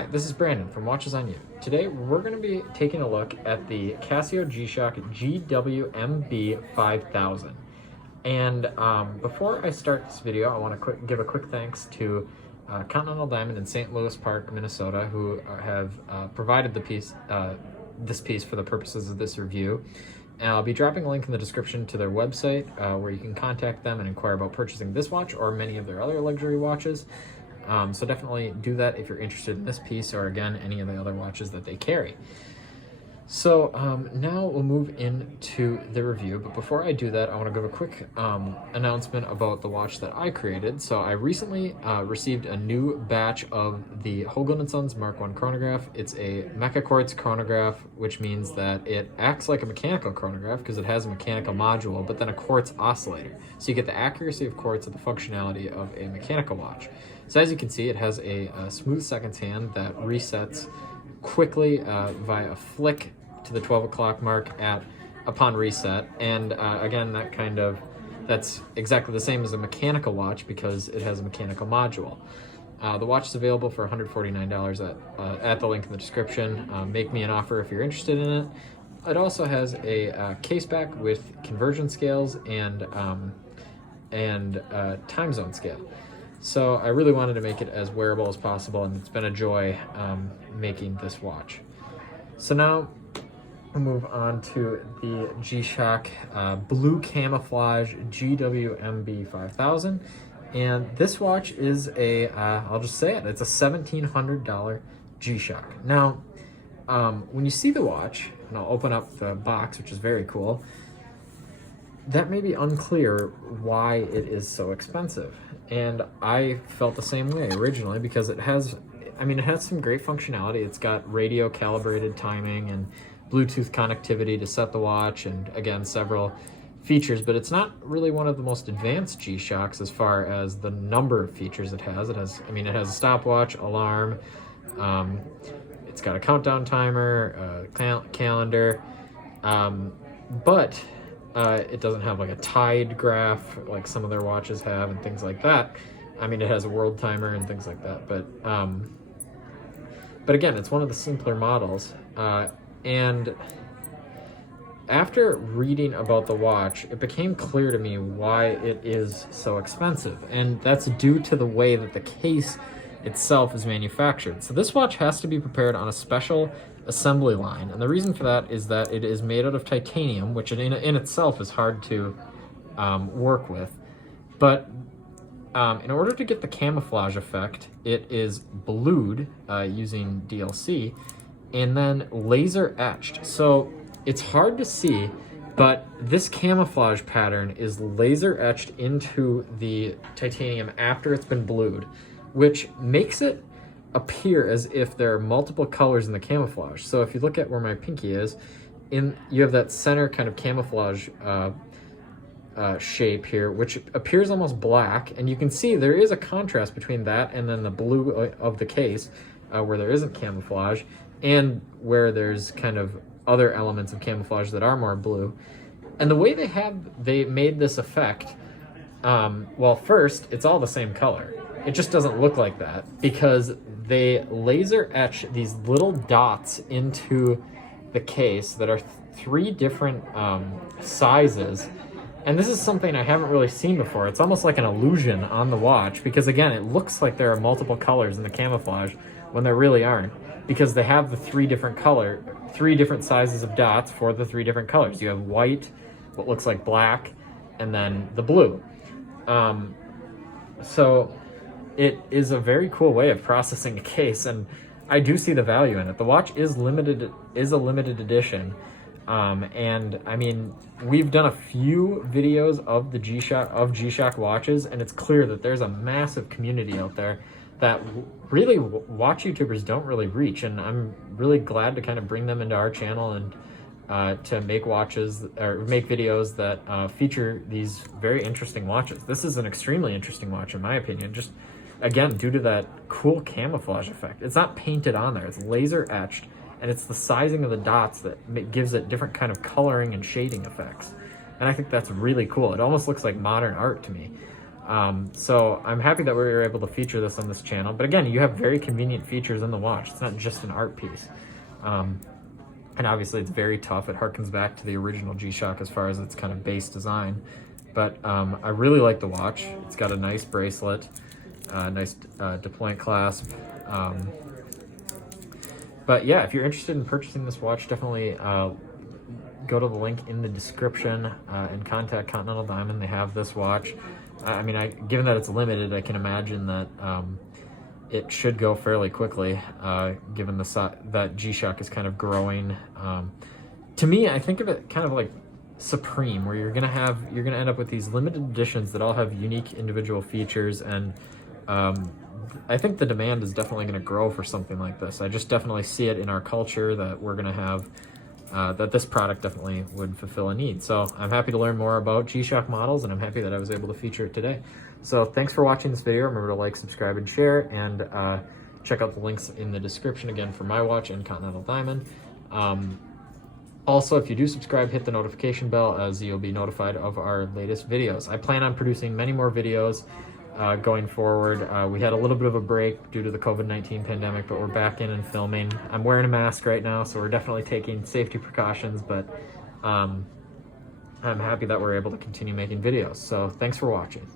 Hi, this is Brandon from Watches on You. Today we're going to be taking a look at the Casio G SHOCK GMWB5000. And before I start this video, I want to give a quick thanks to Continental Diamond in St. Louis Park, Minnesota, who have provided this piece for the purposes of this review. And I'll be dropping a link in the description to their website where you can contact them and inquire about purchasing this watch or many of their other luxury watches. So definitely do that if you're interested in this piece or, again, any of the other watches that they carry. So now we'll move into the review, but before I do that, I want to give a quick announcement about the watch that I created. So I recently received a new batch of the Hoagland & Sons Mark I chronograph. It's a mecha quartz chronograph, which means that it acts like a mechanical chronograph because it has a mechanical module, but then a quartz oscillator. So you get the accuracy of quartz and the functionality of a mechanical watch. So as you can see, it has a smooth seconds hand that resets quickly via a flick to the 12 o'clock mark upon reset. And again, that's exactly the same as a mechanical watch because it has a mechanical module. The watch is available for $149 at the link in the description. Make me an offer if you're interested in it. It also has a case back with conversion scales and time zone scale. So I really wanted to make it as wearable as possible, and it's been a joy making this watch. So now we'll move on to the G SHOCK Blue Camouflage GMWB5000. And this watch is I'll just say it, it's a $1,700 G SHOCK. Now, when you see the watch, and I'll open up the box, which is very cool, that may be unclear why it is so expensive. And I felt the same way originally because it has some great functionality. It's got radio calibrated timing and Bluetooth connectivity to set the watch, and again, several features, but it's not really one of the most advanced G SHOCKs as far as the number of features it has. It has a stopwatch, alarm, it's got a countdown timer, calendar, but it doesn't have like a tide graph like some of their watches have and things like that. It has a world timer and things like that, but again, it's one of the simpler models. And after reading about the watch, it became clear to me why it is so expensive, and that's due to the way that the case itself is manufactured. So this watch has to be prepared on a special assembly line, and the reason for that is that it is made out of titanium, which in itself is hard to work with. But in order to get the camouflage effect, it is blued using DLC and then laser etched. So it's hard to see, but this camouflage pattern is laser etched into the titanium after it's been blued, which makes it appear as if there are multiple colors in the camouflage. So if you look at where my pinky is, you have that center kind of camouflage shape here, which appears almost black, and you can see there is a contrast between that and then the blue of the case, where there isn't camouflage, and where there's kind of other elements of camouflage that are more blue. And the way they made this effect, well, first, it's all the same color. It just doesn't look like that because they laser etch these little dots into the case that are three different sizes. And this is something I haven't really seen before. It's almost like an illusion on the watch because, again, it looks like there are multiple colors in the camouflage when there really aren't, because they have the three different sizes of dots for the three different colors. You have white, what looks like black, and then the blue. So it is a very cool way of processing a case, and I do see the value in it. The watch is a limited edition. And we've done a few videos of the G SHOCK watches, and it's clear that there's a massive community out there that really watch YouTubers don't really reach, and I'm really glad to kind of bring them into our channel and to make videos that feature these very interesting watches. This is an extremely interesting watch in my opinion, just again due to that cool camouflage effect. It's not painted on there, it's laser etched, and it's the sizing of the dots that gives it different kind of coloring and shading effects. And I think that's really cool. It almost looks like modern art to me. So I'm happy that we were able to feature this on this channel. But again, you have very convenient features in the watch. It's not just an art piece. And obviously it's very tough. It harkens back to the original G-SHOCK as far as its kind of base design. But I really like the watch. It's got a nice bracelet, nice deployment clasp. But yeah, if you're interested in purchasing this watch, definitely go to the link in the description and contact Continental Diamond. They have this watch. I mean, given that it's limited, I can imagine that it should go fairly quickly, given that G-SHOCK is kind of growing. To me, I think of it kind of like Supreme, where you're gonna end up with these limited editions that all have unique individual features, and I think the demand is definitely going to grow for something like this. I just definitely see it in our culture that we're going to have, that this product definitely would fulfill a need. So I'm happy to learn more about G-SHOCK models, and I'm happy that I was able to feature it today. So thanks for watching this video. Remember to like, subscribe, and share, and check out the links in the description again for my watch and Continental Diamond. Also, if you do subscribe, hit the notification bell, as you'll be notified of our latest videos. I plan on producing many more videos going forward. We had a little bit of a break due to the COVID-19 pandemic, but we're back in and filming. I'm wearing a mask right now, so we're definitely taking safety precautions, but I'm happy that we're able to continue making videos. So thanks for watching.